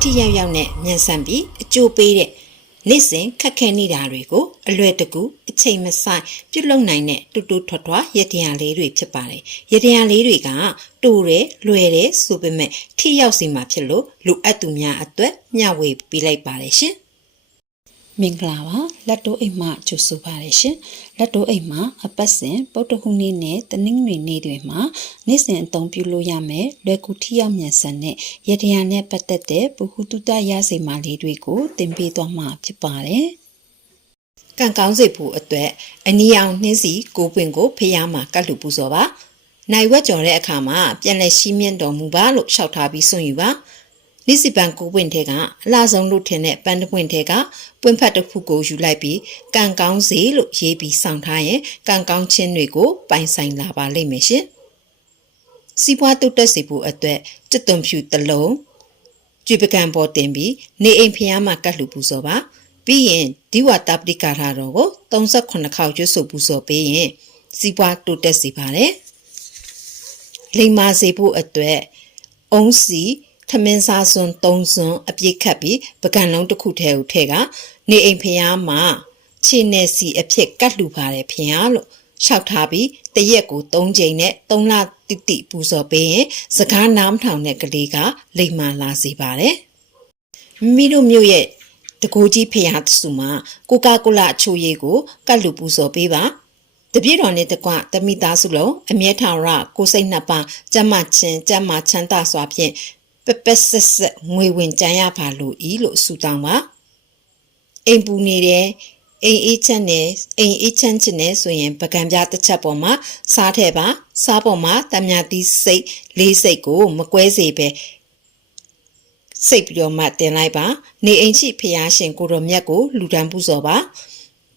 ထိရောက်ရောက်နဲ့မြန်ဆန်ပြီးအကျိုးပေးတဲ့နေ့စဉ်ခက်ခဲနေတာတွေကိုအလွယ်တကူအချိန်မဆိုင်ပြုလုပ်နိုင်တဲ့တူတူထွားထွားရတရားလေးတွေဖြစ်ပါတယ်။ရတရားလေးတွေကတူတယ်လွယ်တယ်ဆိုပေမဲ့ထိရောက်စီမှာဖြစ်လို့လူအပ်သူများအတွက်မျှဝေပေးလိုက်ပါတယ်ရှင်။မင်္ဂလာပါလက်တိုးအိမ်မှကြိုဆိုပါရရှင်လက်တိုးအိမ်မှာအပတ်စဉ်ပုဒ်တခုနေ့နဲ့တနင်္ဂနွေနေ့တွေမှာနေ့စဉ်အသုံးပြုလို့ရမယ်လွယ်ကူထိရောက်မြန်ဆန်တဲ့ရတရားနဲ့ပတ်သက်တဲ့ပုဟုတုတရစေမာလေးတွေကိုသင်ပေးသွားမှာဖြစ်ပါတယ်ကံကောင်းစေဖို့အတွက်အနီအောင်နှင်းစီကိုပွင့်ကိုဖျားမှာကတ်လူပူဇော်ပါနိုင်ဝက်ကြော်တဲ့အခါမှာပြန်လဲရှင်းမြင့်တော်မူပါလို့လျှောက်ထားပြီးစွန့်ယူပါနိစီပန်ကိုပွင့်ထဲကအလှဆုံးလို့ထင်တဲ့ပန်းတပွင့်ထဲကပွင့်ဖတ်တစ်ခုကိုယူလိုက်ပြီးကံကောင်းစေလို့ရေးပြီးဆောင်ထားရင်ကံကောင်းခြင်းတွေကိုပိုင်ဆိုင်လာပါလိမ့်မယ်ရှင်။စီးပွားတုတ်တက်စေဖို့အတွက်ကျွတ်သွန်ဖြူတစ်လုံးကြွေပကံပေါ်တင်ပြီးနေအိမ်ဖျားမှာကတ်လူပူဇော်ပါပြီးရင်ဒီဝတပတိကာထာတော်ကို38ခေါက်ရွတ်ဆိုပူဇော်ပေးရင်စီးပွားတုတ်တက်စေပါတယ်။လိမ္မာစေဖို့အတွက်အုံးစီထမင်းစားစွန်း3စွန်းအပြည့်ခတ်ပြီးပကံလုံးတစ်ခုထဲကိုထည့်ကနေအိမ်ဖျားမှာခြေနဲ့စီအဖြစ်ကတ်လူပါတယ်ဖျားလို့လျှောက်ထားပြီးတရက်ကို3ချိန်နဲ့3လတိတိပူဇော်ပေးရင်စကားနားမထောင်တဲ့ကလေးကလိမ္မာလာစေပါတယ်မိတို့မျိုးရဲ့တကူကြီးဖျားစုမှာကိုကာကိုလာအချိုရည်ကိုကတ်လူပူဇော်ပေးပါတပြည့်တော်နဲ့တကွတမိသားစုလုံးအမြဲထောင်ရကိုစိတ်နှစ်ပါးကြမ်းမှချင်းကြမ်းမှချမ်းသာစွာဖြင့်ပပဆက်ဆက်ငွေဝင်ကြမ်းရပါလို့ဤလို့ဆုတောင်းပါအိမ်ပူနေတယ်အိမ်အေးချမ်းနေအိမ်အေးချမ်းချင်နေဆိုရင်ပကံပြတစ်ချက်ပေါ်မှာစားထဲပါစားပေါ်မှာတမြတိစိတ်လေးစိတ်ကိုမကွဲစေပဲစိတ်ပြီးတော့မှတင်လိုက်ပါနေအိမ်ရှိဖျားရှင်ကိုတော်မြတ်ကိုလူတန်းပူဇော်ပါ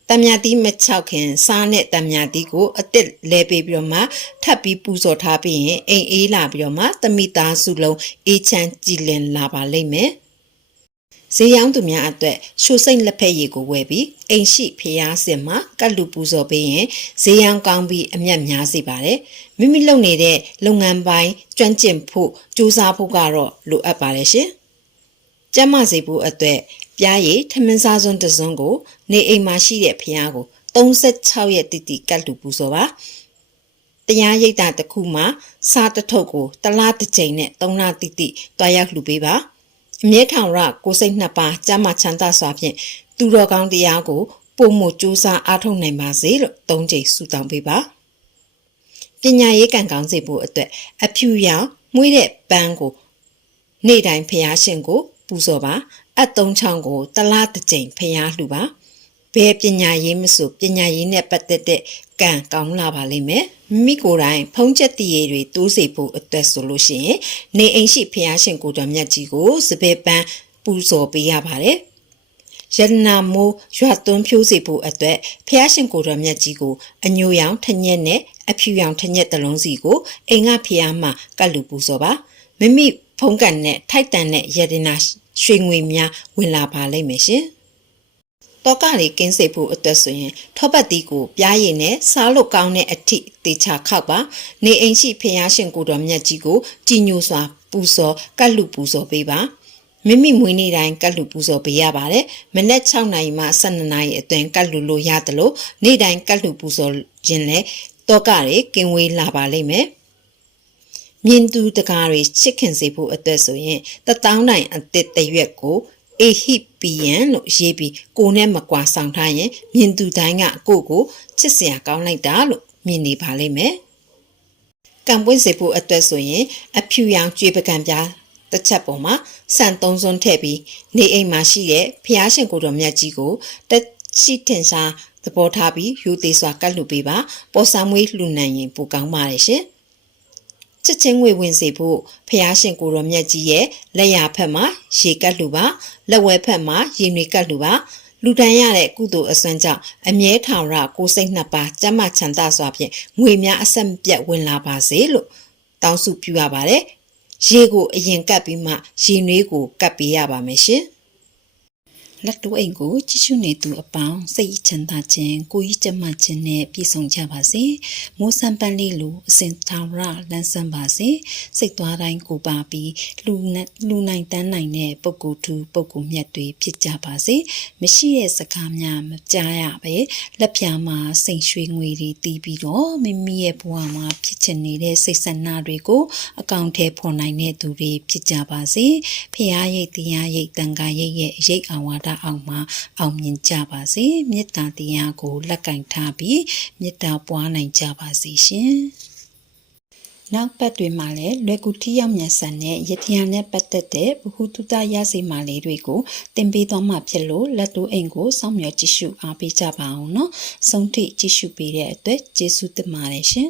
တမြတိမချောက်ခင်စားနဲ့တမြတိကိုအစ်စ်လဲပေးပြီးတော့မှထပ်ပြီးပူဇော်ထားပြီးရင်အိမ်အေးလာပြီးတော့မှတမိသားစုလုံးအေးချမ်းကြည်လင်လာပါလိမ့်မယ်ဈေးရောင်းသူများအတွက်ရှိုစိတ်လက်ဖက်ရည်ကိုဝယ်ပြီးအိမ်ရှိဖျားစင်မှာကတ်လူပူဇော်ပေးရင်ဈေးရောင်းကောင်းပြီးအမြတ်များစေပါတယ်မိမိလုပ်နေတဲ့လုပ်ငန်းပိုင်းကျွမ်းကျင်ဖို့ကြိုးစားဖို့ကတော့လိုအပ်ပါတယ်ရှင်ကျမစေဖို့အတွက်ပြားရည်ထမင်းစားစွန်းတစ်စွန်းကိုနေအိမ်မှာရှိတဲ့ဖျားကို36ရက်တိတိကတ်လူပူဇော်ပါတရားရိပ်တာတစ်ခုမှာစားတထုပ်ကိုတစ်လားတစ်ချိန်နဲ့3လတိတိတွားရောက်လှူပေးပါအမြဲထောင်ရကိုစိတ်နှစ်ပါးကျမ်းမာချမ်းသာစွာဖြင့်သူတော်ကောင်းတရားကိုပုံမှုကြိုးစားအားထုတ်နိုင်ပါစေလို့3ချိန်ဆုတောင်းပေးပါပညာရေးကံကောင်းစေဖို့အတွက်အဖြူရောင်မွေးတဲ့ပန်းကိုနေ့တိုင်းဖျားရှင်ကိုပူဇော်ပါအပ်3ချောင်းကိုတစ်လားတစ်ချိန်ဖျားလှူပါဘယ်ပညာရေးမဆိုပညာရေးနဲ့ပတ်သက်တဲ့ကံကောင်းလာပါလိမ့်မယ်မိကိုယ်တိုင်ဖုံးချက်တရေတွေတိုးစေဖို့အတွက်ဆိုလို့ရှိရင်နေအိမ်ရှိဖျားရှင်ကိုတော်မြတ်ကြီးကိုစပယ်ပန်းပူဇော်ပေးရပါတယ်ရတနာမိုးရွာသွန်းဖြိုးစေဖို့အတွက်ဖျားရှင်ကိုတော်မြတ်ကြီးကိုအညိုရောင်ထညက်နဲ့အဖြူရောင်ထညက်တစ်လုံးစီကိုအိမ်ကဖျားမှာကတ်လူပူဇော်ပါမိမိဖုံးကန်နဲ့ထိုက်တန်တဲ့ရတနာရွှေငွေများဝင်လာပါလိမ့်မယ်ရှင်တောကလေးကင်းစေဖို့အတွက်ဆိုရင်ထောပတ်တီးကိုပြားရည်နဲ့စားလို့ကောင်းတဲ့အထိတေချာခောက်ပါနေအိမ်ရှိဖျားရှင်ကိုတော်မြတ်ကြီးကိုကြည်ညိုစွာပူဇော်ကတ်လူပူဇော်ပေးပါမိမိမွေးနေ့တိုင်းကတ်လူပူဇော်ပေးရပါတယ်မနက်6နာရီမှ12နာရီအတွင်းကတ်လူလို့ရတယ်လို့နေ့တိုင်းကတ်လူပူဇော်ခြင်းလဲတောကလေးကင်းဝေးလာပါလိမ့်မယ်မြင်သူတကားတွေချစ်ခင်စေဖို့အတွက်ဆိုရင်1000နိုင်အတစ်တရွက်ကိုအေဟိပီယန်လို့ရေးပြီးကိုနဲ့မကွာဆောင်ထားရင်မြင်သူတိုင်းကကိုချစ်စရာကောင်းလိုက်တာလို့မြင်နေပါလိမ့်မယ်။ကံပွင့်စေဖို့အတွက်ဆိုရင်အဖြူရောင်ကြွေပကံပြားတစ်ချက်ပေါ်မှာဆန်3စွန်းထည့်ပြီးနေအိမ်မှာရှိတဲ့ဖျားရှင်ကိုတော်မြတ်ကြီးကိုတက်ရှိထင်ရှားသဘောထားပြီးယူသေးစွာကတ်လူပေးပါပေါ်ဆံမွေးလှူနိုင်ရင်ပိုကောင်းပါတယ်ရှင်။ချစ်ချင်းငွေဝင်စေဖို့ဖျားရှင်ကိုတော်မြတ်ကြီးရဲ့လက်ရဖက်မှာရေကတ်လူပါလက်ဝဲဖက်မှာရေနွေကတ်လူပါလူတန်းရတဲ့ကုသိုလ်အစွမ်းကြောင့်အမြဲထောင်ရကိုစိတ်နှစ်ပါးကျမ်းမာချမ်းသာစွာဖြင့်ငွေများအဆက်မပြတ်ဝင်လာပါစေလို့တောင်းစုပြုရပါတယ်ရေကိုအရင်ကတ်ပြီးမှရေနွေးကိုကတ်ပေးရပါမယ်ရှင် လက်တိုးအိမ်ကိုကြည့်ရှုနေသူအပေါင်းစိတ်ချမ်းသာခြင်းကိုယ်ကြီးကျန်းမာခြင်းနဲ့ပြည့်စုံကြပါစေမိုးစံပန်းလေးလိုအစဉ်သာဝရလန်းဆန်းပါစေစိတ်သွားတိုင်းကိုပါပြီးလူနိုင်တန်းနိုင်တဲ့ပုဂ္ဂိုလ်သူပုဂ္ဂိုလ်မြတ်တွေဖြစ်ကြပါစေမရှိတဲ့စကားများမကြားရပဲလက်ဖြာမှာစိတ်ရွှေငွေတွေတီးပြီးတော့မိမိရဲ့ဘဝမှာဖြစ်ချင်နေတဲ့စိတ်ဆန္ဒတွေကိုအကောင့်ထဲပေါ်နိုင်တဲ့သူတွေဖြစ်ကြပါစေဖရာရိတ်တရားရိတ်တန်ခါရိတ်ရဲ့ရိတ်အဝါဒအောင်မှာအောင်မြင်ကြပါစေမေတ္တာတရားကိုလက်ကင်ထားပြီးမေတ္တာပွားနိုင်ကြပါစေရှင်နောက်ပတ်တွေမှာလည်းလွယ်ကူထိရောက်မြန်ဆန်တဲ့ယတိယနဲ့ပတ်သက်တဲ့ဘ ഹു တုတရစေမာလေးတွေကိုသင်ပေးသွားမှာဖြစ်လို့လက်တိုးအိမ်ကိုစောင့်မျှော်ကြည့်ရှုအားပေးကြပါအောင်နော်ဆုံးထိကြည့်ရှုပေးတဲ့အတွက်ကျေးဇူးတင်ပါတယ်ရှင်